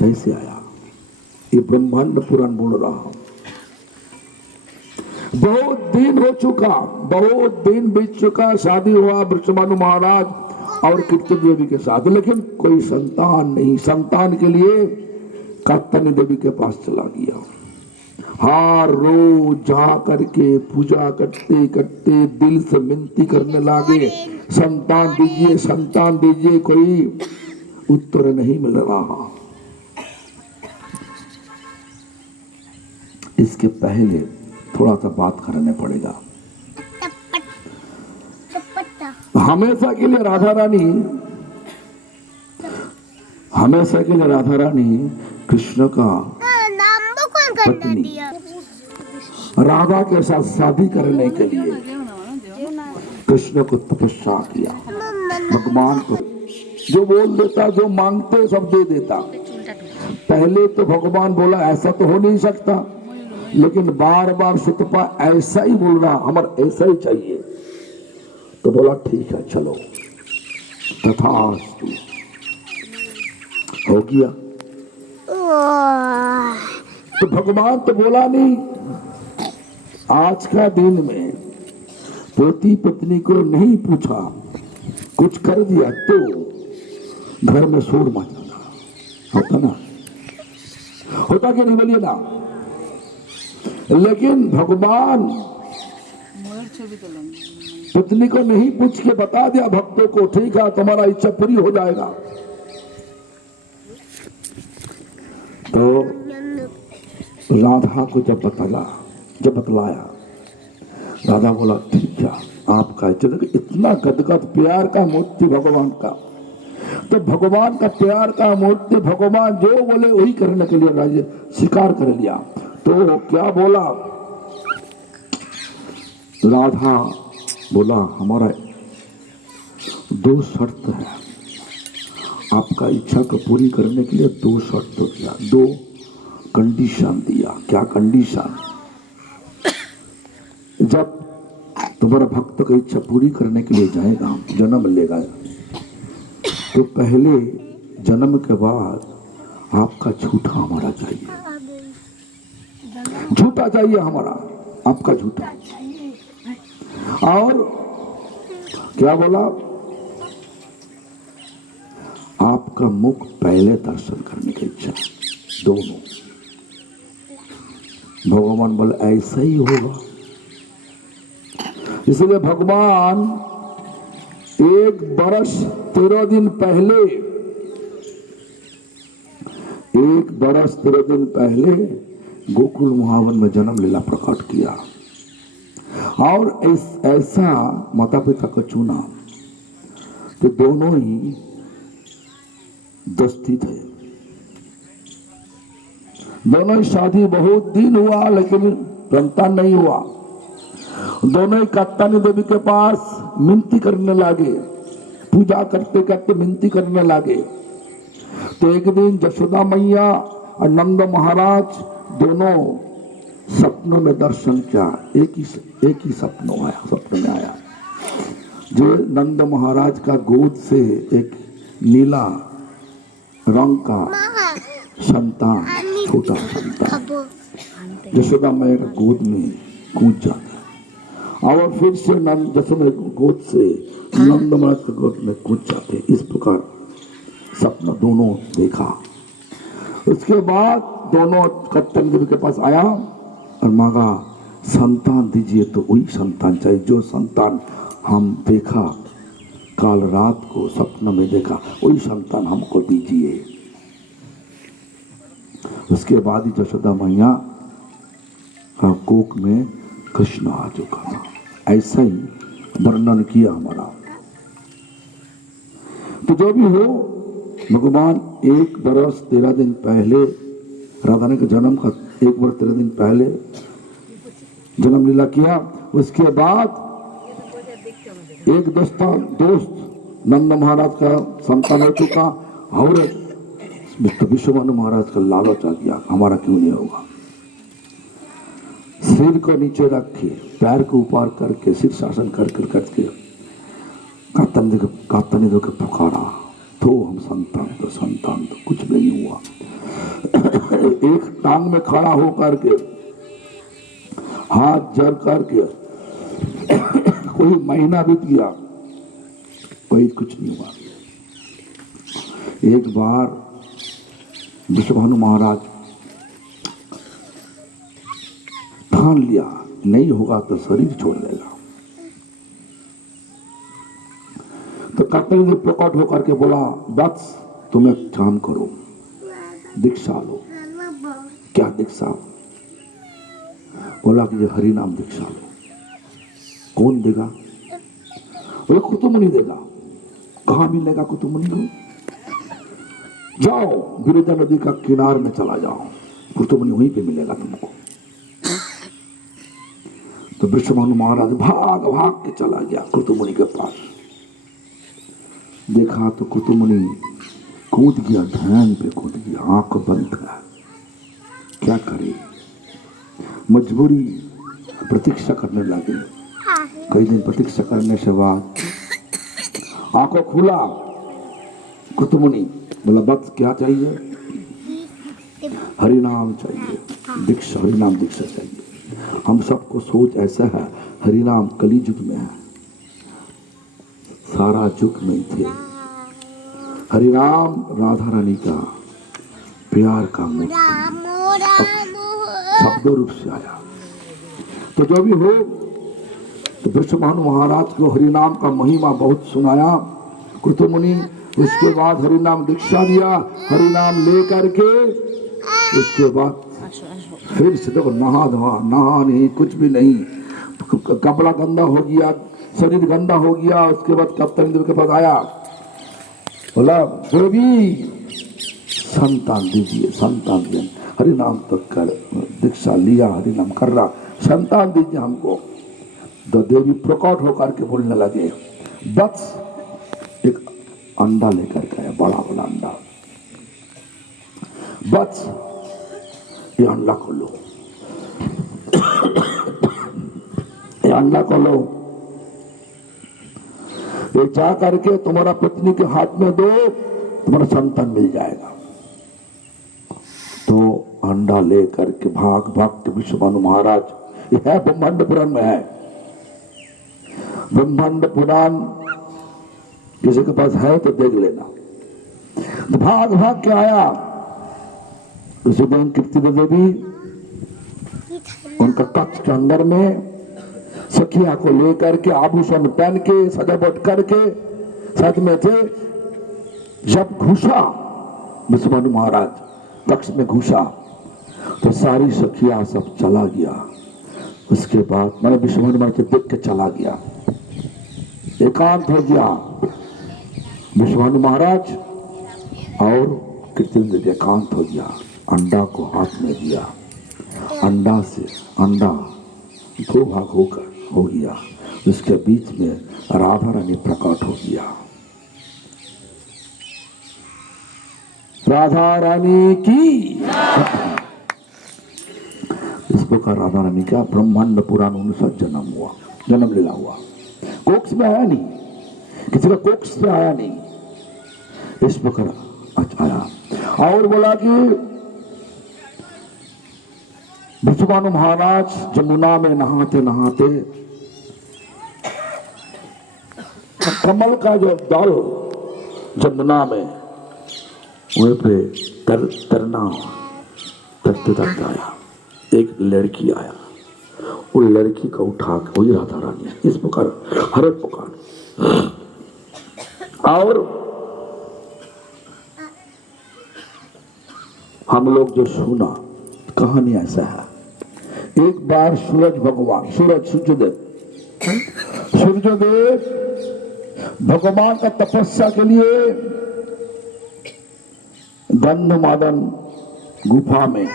कैसे आया? ये ब्रह्मांड पुराण बोल रहा हूं। बहुत दिन हो चुका, बहुत दिन बीत चुका, शादी हुआ वृषभानु महाराज और कीर्ति देवी के साथ, लेकिन कोई संतान नहीं। संतान के लिए कात्यायनी देवी के पास चला गया। हर रोज जा करके पूजा करते करते दिल से विनती करने लगे, संतान दीजिए, संतान दीजिए। कोई उत्तर नहीं मिल रहा। इसके पहले थोड़ा सा बात करने पड़ेगा। हमेशा के लिए राधा रानी, हमेशा के लिए राधा रानी कृष्ण का पत्नी राधा के साथ शादी करने के लिए कृष्ण को तपस्या किया। भगवान को जो बोल देता, जो मांगते सब दे देता। पहले तो भगवान बोला ऐसा तो हो नहीं सकता, लेकिन बार बार सुतपा ऐसा ही बोल रहा, हमारा ऐसा ही चाहिए। तो बोला ठीक है चलो, तथास्तु, हो गया। तो भगवान तो बोला नहीं। आज का दिन में पति पत्नी को नहीं पूछा, कुछ कर दिया तो घर में शोर मच जाता। होता ना, होता कि नहीं बोलिए ना। लेकिन भगवान पत्नी को नहीं पूछ के बता दिया भक्तों को, ठीक है तुम्हारा इच्छा पूरी हो जाएगा। तो राधा को जब बतलाया, राधा बोला ठीक है आपका इतना गदगद प्यार का मूर्ति भगवान का। तो भगवान का प्यार का मूर्ति, भगवान जो बोले वही करने के लिए राजी स्वीकार कर लिया। तो क्या बोला राधा, बोला हमारा दो शर्त है, आपका इच्छा को पूरी करने के लिए दो शर्त दिया, दो कंडीशन दिया। क्या कंडीशन? जब तुम्हारा भक्त की इच्छा पूरी करने के लिए जाएगा, जन्म लेगा, तो पहले जन्म के बाद आपका झूठा हमारा चाहिए, झूठा चाहिए हमारा, आपका झूठा। और क्या बोला, आपका मुख पहले दर्शन करने की इच्छा, दोनों। भगवान बोले ऐसा ही होगा। इसलिए भगवान 1 बरस 13 दिन पहले, 1 बरस 13 दिन पहले गोकुल महावन में जन्म लीला प्रकट किया। और ऐसा माता पिता को चुना तो दोनों ही दस्ती थे, दोनों ही शादी बहुत दिन हुआ लेकिन संतान नहीं हुआ। दोनों ही कात्यायनी देवी के पास मिनती करने लगे, पूजा करते करते मिनती करने लगे। तो एक दिन यशोदा मैया और नंद महाराज दोनों सपनों में दर्शन किया। एक ही सपन में आया, जो नंद महाराज का गोद से एक नीला रंग का संतान, छोटा संतान यशोदा मैया का गोद में कूद जाता, और फिर से यशोदा गोद से नंद महाराज के गोद में कूद जाते। इस प्रकार सपना दोनों देखा। उसके बाद दोनों कात्यायनी देवी के पास आया और मांगा संतान दीजिए। तो वही संतान चाहिए जो संतान हम देखा काल रात को सपना में देखा, वही संतान हमको दीजिए। उसके बाद ही यशोदा मैया का कोख में कृष्ण आ चुका था। ऐसा ही वर्णन किया हमारा। तो जो भी हो, भगवान 1 बरस 13 दिन पहले राधा ने के जन्म का 1 वर्ष 13 दिन पहले जन्म लीला किया। उसके बाद एक दोस्त नंद महाराज का संतान हो चुका, और विश्वभानु महाराज का लालच आ गया, हमारा क्यों नहीं होगा। सिर को नीचे रखे, पैर को ऊपर करके, सिर शासन करके कात्यायनी देवी को पुकारा, तो हम संतान तो कुछ भी नहीं हुआ। एक टांग में खड़ा होकर के हाथ जड़ करके कोई महीना बीत गया, कोई कुछ नहीं हुआ। एक बार विश्वभानु महाराज ठान लिया, नहीं होगा तो शरीर छोड़ देगा। तो कर्तव्य ने प्रकट होकर के बोला, वत्स तुम एक काम करो, दीक्षा लो। क्या दीक्षा? बोला कि ये हरि नाम दीक्षा लो। कौन देगा? बोला कुतुमुनि देगा। कहाँ मिलेगा कुतुमुनि को? जाओ विरजा नदी का किनार में चला जाओ, कुतुमुनि वहीं पे मिलेगा तुमको। तो विश्वभानु महाराज भाग भाग के चला गया कुतुमुनि के पास। देखा तो कुतुमुनि कूद गया, ध्यान पे कूद गया, आंख बंद है। क्या करे, मजबूरी, प्रतीक्षा करने लगे। कई दिन प्रतीक्षा करने से बाद आंखों खुला कुतुमुनि। बोला बस क्या चाहिए? हरिनाम चाहिए, दीक्षा, हरिनाम दीक्षा चाहिए। हम सबको सोच ऐसा है, हरिनाम कली युग में है, सारा युग नहीं थे। हरिनाम राधा रानी का प्यार का मूर्ति शब्दों रूप से आया। तो जो भी हो, तो विश्वभानु महाराज को हरिनाम का महिमा बहुत सुनाया कुतुमुनि। उसके बाद हरिनाम दीक्षा दिया। हरिनाम ले करके उसके बाद फिर से देखो नहा धोआ, नहा नहीं, कुछ भी नहीं, कपड़ा गंदा हो गया, शरीर गंदा हो गया। उसके बाद कप्तान देव के पास आया, बोला देवी संतान दीजिए, संतान दीजिए। हरिनाम तो कर दीक्षा लिया, हरिनाम कर रहा, संतान दीजिए हमको। तो देवी प्रकट होकर के बोलने लगे, दत्स एक अंडा लेकर के आया, बड़ा बड़ा अंडा। बत्स ये अंडा को लो, ये अंडा को लो, ये जा करके तुम्हारा पत्नी के हाथ में दो, तुम्हारा संतान मिल जाएगा। तो अंडा लेकर के भाग भाग के विश्वभानु महाराज, ये है ब्रह्मांड पुराण में है, ब्रह्मांड पुराण किसी के पास है तो देख लेना। तो भाग भाग के आया। उसी दिन कीर्ति देवी उनका कक्ष के अंदर में सखिया को लेकर के आभूषण पहन के सजावट करके साथ में थे। जब घुसा विश्वभानु महाराज कक्ष में घुसा तो सारी सखिया सब चला गया। उसके बाद मैंने विश्वभानु महाराज को देख के चला गया, एकांत हो गया। विश्वभानु महाराज और कीर्ति देवी एकांत हो गया। अंडा को हाथ में दिया, अंडा से अंडा दो भाग होकर हो गया। उसके बीच में राधा रानी प्रकट हो गया। राधा रानी की इस प्रकार राधा रानी का ब्रह्मांड पुराण 59 जन्म हुआ, जन्म लीला हुआ। कोक्स में आया नहीं, किसी का कोक्स में आया नहीं, इस प्रकार आया। और बोला कि विश्वभानु महाराज जमुना में नहाते नहाते कमल का जो दल जमुना में वहीं पे तरना तरते तरते आया। एक लड़की आया, वो लड़की का उठा के, वही राधा रानी, इस प्रकार हर एक प्रकार। और हम लोग जो सुना कहानी ऐसा है, एक बार सूरज भगवान, सूर्यदेव भगवान का तपस्या के लिए गंधमादन गुफा में